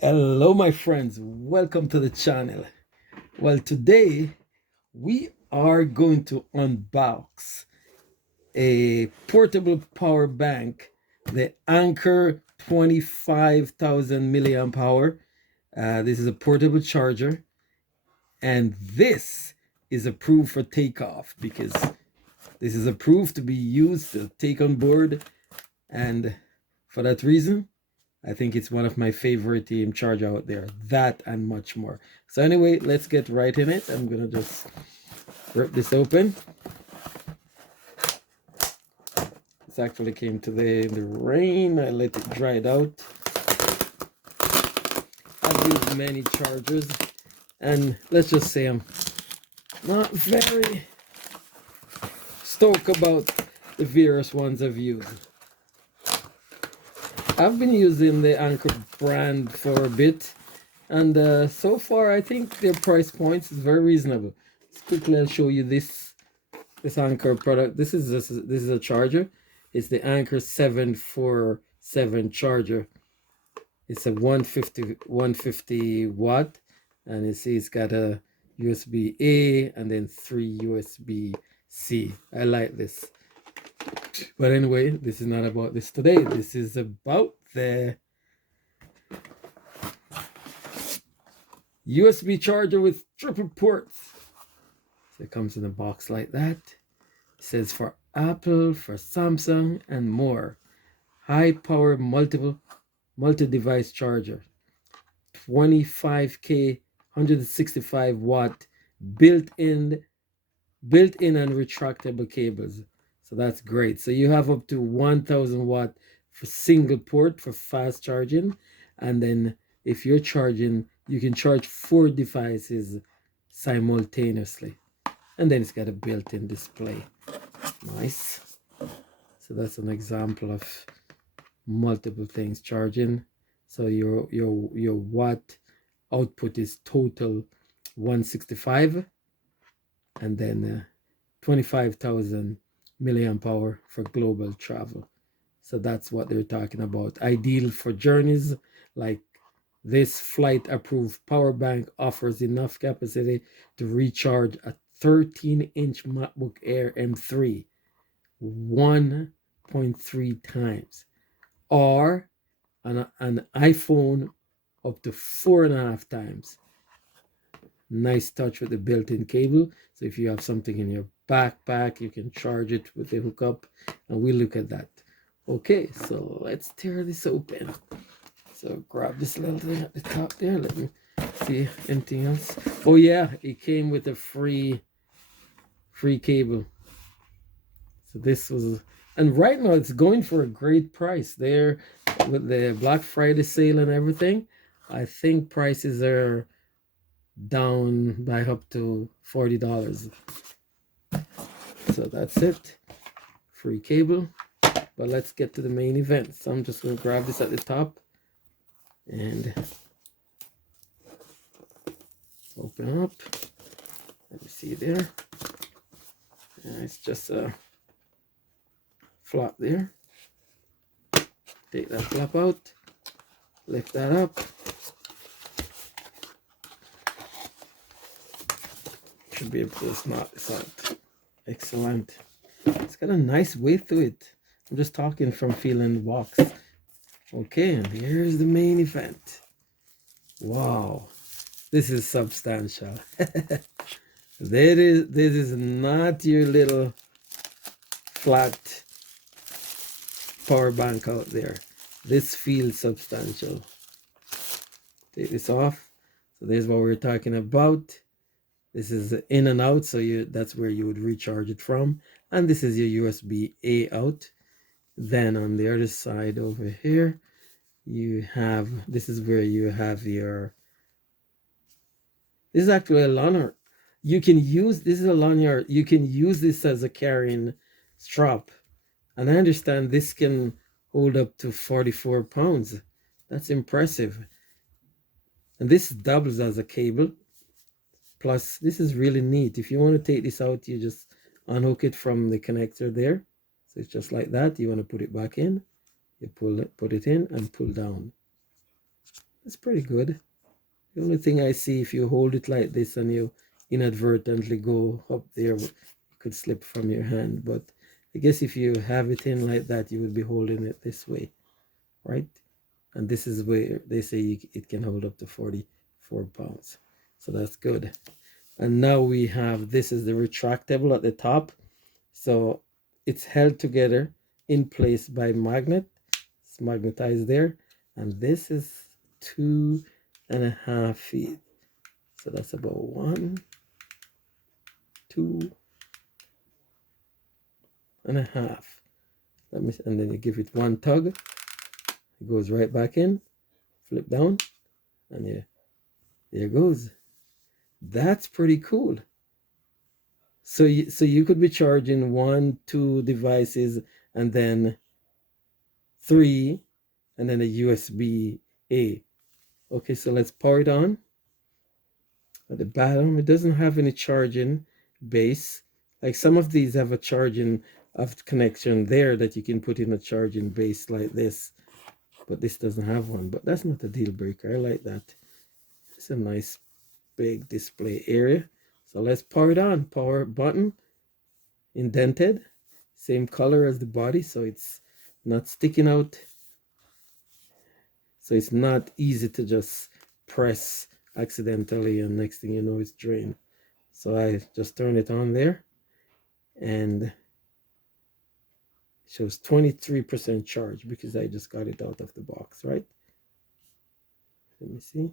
Hello, my friends. Welcome to the channel. Well, today we are going to unbox a portable power bank, the Anker 25,000 milliamp hour. This is a portable charger, and this is approved for takeoff because this is approved to be used to take on board. And for that reason, I think it's one of my favorite charger out there. That and much more. So anyway, let's get right in it. I'm gonna just rip this open. This actually came today in the rain. I let it dry it out. I've used many chargers, and let's just say I'm not very stoked about the various ones I've used. I've been using the Anker brand for a bit, and so far I think their price points is very reasonable. Let's quickly I'll show you this Anker product. This is a charger. It's the Anker 747 charger. It's a 150 watt, and you see it's got a USB A and then 3 USB C. I like this. But anyway, this is not about this today. This is about the USB charger with triple ports. So it comes in a box like that. It says for Apple, for Samsung, and more. High power multi-device charger. 25K 165 watt built-in and retractable cables. So that's great. So you have up to 1000 watt for single port for fast charging, and then if you're charging, you can charge 4 devices simultaneously. And then it's got a built-in display. Nice. So that's an example of multiple things charging. So your watt output is total 165, and then 25,000 milliamp hour for global travel. So that's what they're talking about. Ideal for journeys like this. Flight approved power bank offers enough capacity to recharge a 13-inch MacBook Air M3 1.3 times, or an iPhone up to 4.5 times. Nice touch with the built-in cable. So if you have something in your backpack, you can charge it with a hookup, and we'll look at that. Okay, so let's tear this open. So grab this little thing at the top there. Let me see anything else. Oh yeah, it came with a free cable. So this was, and right now it's going for a great price there with the Black Friday sale and everything. I think prices are down by up to $40. So that's it. Free cable. But let's get to the main event. So I'm just going to grab this at the top and open up. Let me see there. It's just a flap there. Take that flap out. Lift that up. Should be able to snap this out. Excellent. It's got a nice weight to it. I'm just talking from feeling the box. Okay, and here's the main event. Wow, this is substantial. This is not your little flat power bank out there. This feels substantial. Take this off. So there's what we're talking about. This is in and out, so that's where you would recharge it from. And this is your USB A out. Then on the other side over here, you have, this is where you have your, this is actually a lanyard. You can use, this is a lanyard. You can use this as a carrying strap. And I understand this can hold up to 44 pounds. That's impressive. And this doubles as a cable. Plus, this is really neat. If you want to take this out, you just unhook it from the connector there. So it's just like that. You want to put it back in, you put it in and pull down. It's pretty good. The only thing I see, if you hold it like this and you inadvertently go up there, it could slip from your hand. But I guess if you have it in like that, you would be holding it this way, right? And this is where they say it can hold up to 44 pounds. So that's good. And now we have, this is the retractable at the top. So it's held together in place by magnet. It's magnetized there. And this is 2.5 feet. So that's about 1, 2.5. And then you give it one tug. It goes right back in. Flip down. And yeah, there it goes. That's pretty cool. So you could be charging 1, 2 devices, and then 3, and then a USB-A. Okay, so let's power it on. At the bottom, it doesn't have any charging base. Like some of these have a charging of connection there that you can put in a charging base like this, but this doesn't have one. But that's not a deal breaker. I like that. It's a nice big display area. So let's power it on. Power button, indented, same color as the body, so it's not sticking out. So it's not easy to just press accidentally and next thing you know it's drained. So I just turn it on there and it shows 23% charge because I just got it out of the box, right? Let me see.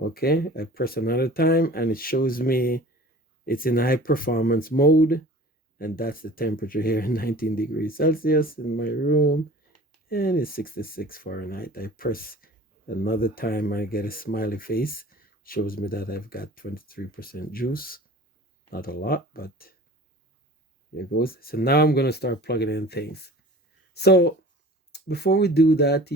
Okay, I press another time and it shows me it's in high performance mode, and that's the temperature here, 19 degrees Celsius in my room, and it's 66 Fahrenheit. I press another time, I get a smiley face, shows me that I've got 23% juice. Not a lot, but here it goes. So now I'm going to start plugging in things. So before we do that,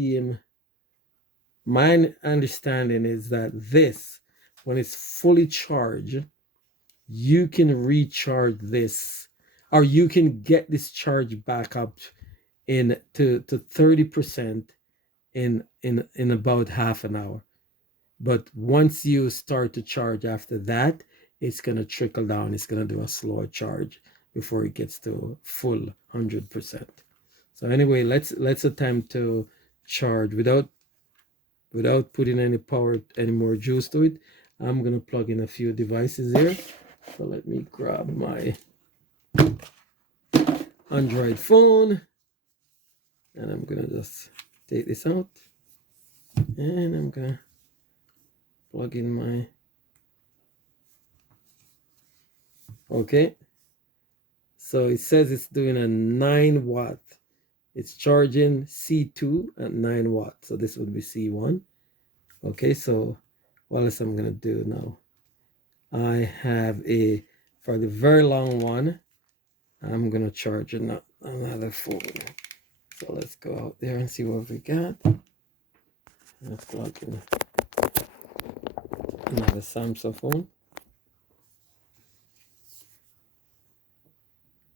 my understanding is that this, when it's fully charged, you can recharge this, or you can get this charge back up to 30% in about half an hour. But once you start to charge after that, it's going to trickle down. It's going to do a slower charge before it gets to full 100%. So anyway, let's attempt to charge without putting any power, any more juice to it. I'm going to plug in a few devices here. So let me grab my Android phone, and I'm going to just take this out, and I'm going to plug in my, okay. So it says it's doing a 9 watt. It's charging C2 at 9 watts. So this would be C1. Okay, so what else I'm going to do now? I have for the very long one, I'm going to charge another phone. So let's go out there and see what we got. Let's plug in another Samsung phone.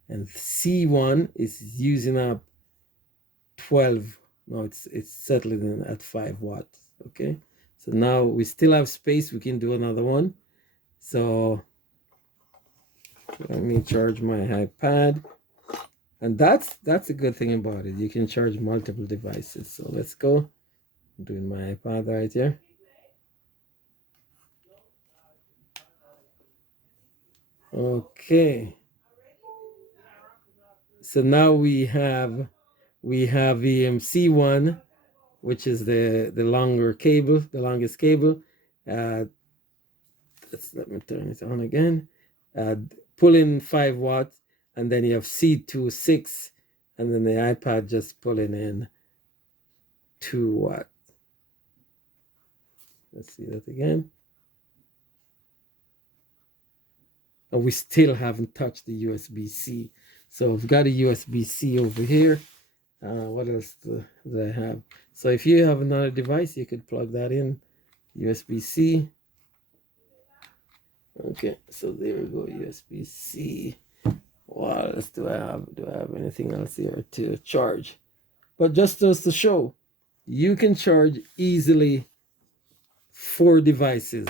And C1 is using up 12. No, it's settling in at 5 watts. Okay, so now we still have space. We can do another one. So let me charge my iPad, and that's a good thing about it. You can charge multiple devices. So let's go. I'm doing my iPad right here. Okay. So now we have C1, which is the longer cable, the longest cable. Let me turn it on again. Pull in 5 watts, and then you have C2 6, and then the iPad just pulling in 2 watts. Let's see that again. And we still haven't touched the USB-C. So I've got a USB-C over here. What else do I have? So if you have another device, you could plug that in. USB-C. Okay, so there we go, USB-C. What else do I have? Do I have anything else here to charge? But just to show, you can charge easily 4 devices,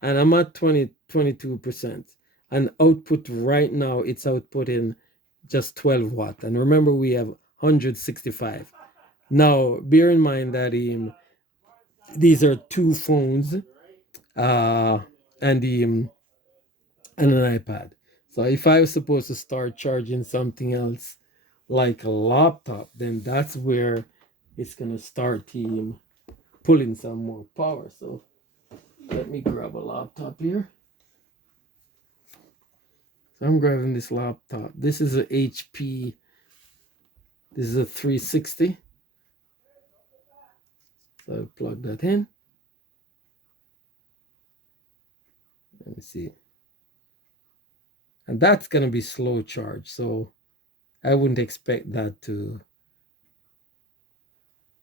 and I'm at 22%. And output right now, it's outputting just 12 watt. And remember, we have 165. Now, bear in mind that these are 2 phones, uh, and and an iPad. So if I was supposed to start charging something else like a laptop, then that's where it's gonna start pulling some more power. So let me grab a laptop here. So I'm grabbing this laptop. This is a HP. This is a 360. So I plug that in. Let me see. And that's gonna be slow charge. So I wouldn't expect that to.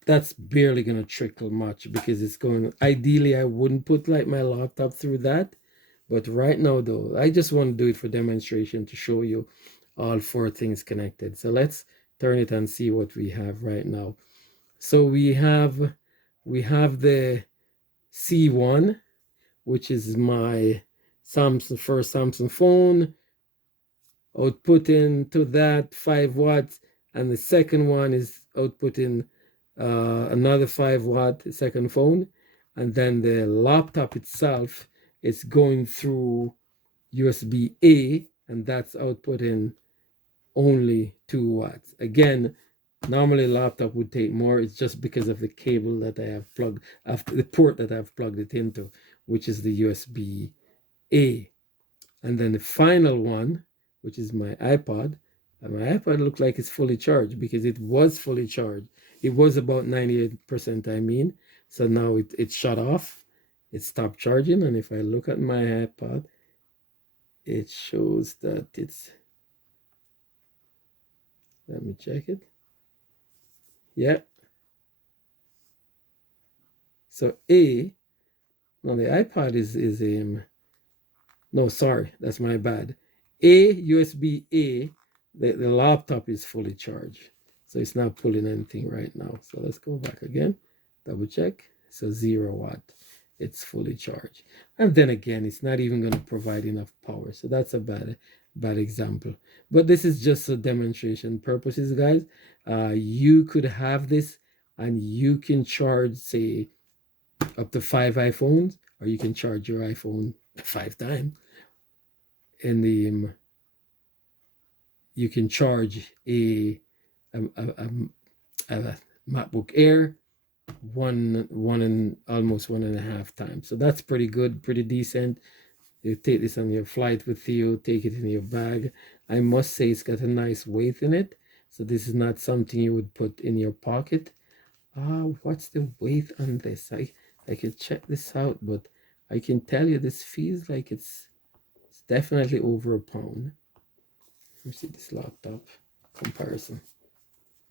That's barely gonna trickle much because it's going. Ideally, I wouldn't put like my laptop through that. But right now, though, I just want to do it for demonstration to show you all 4 things connected. So let's turn it and see what we have right now. So we have the C1, which is my first Samsung phone, outputting to that 5 watts, and the second one is outputting another 5 watt second phone, and then the laptop itself is going through USB-A, and that's outputting only 2 watts. Again, normally laptop would take more. It's just because of the cable that I have plugged, after the port that I've plugged it into, which is the USB-A. And then the final one, which is my iPod, and my iPod looked like it's fully charged because it was fully charged. It was about 98%, I mean. So now it shut off. It stopped charging. And if I look at my iPod, it shows that it's, let me check it. Yeah. So no, the iPod is no, sorry, that's my bad. USB-A, the laptop is fully charged. So it's not pulling anything right now. So let's go back again, double check. So 0 watt, it's fully charged. And then again, it's not even going to provide enough power. So that's a bad example. But this is just for demonstration purposes, guys. You could have this and you can charge, say, up to 5 iPhones, or you can charge your iPhone 5 times. And you can charge a, a, a MacBook Air one and almost 1.5 times. So that's pretty good, pretty decent. You take this on your flight with you, take it in your bag. I must say it's got a nice weight in it. So this is not something you would put in your pocket. What's the weight on this? I could check this out, but I can tell you this feels like it's definitely over a pound. Let me see this laptop comparison.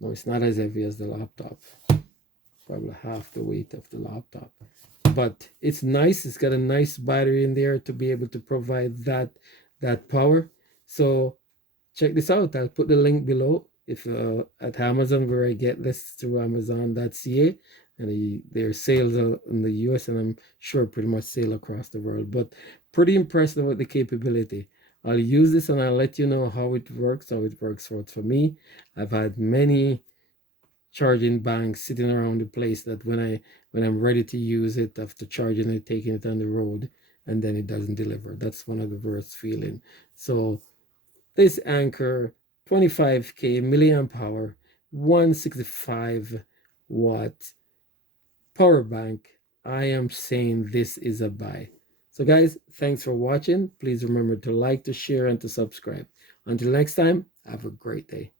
No, it's not as heavy as the laptop. Probably half the weight of the laptop. But it's nice. It's got a nice battery in there to be able to provide that power. So check this out. I'll put the link below. If at Amazon, where I get this through Amazon.ca, and their sales are in the US, and I'm sure pretty much sale across the world. But pretty impressed with the capability. I'll use this and I'll let you know how it works for me. I've had many charging banks sitting around the place that when I'm ready to use it after charging it, taking it on the road, and then it doesn't deliver. That's one of the worst feeling. So this Anker 25k milliamp hour 165 watt power bank, I am saying this is a buy. So guys, thanks for watching. Please remember to like, to share, and to subscribe. Until next time, have a great day.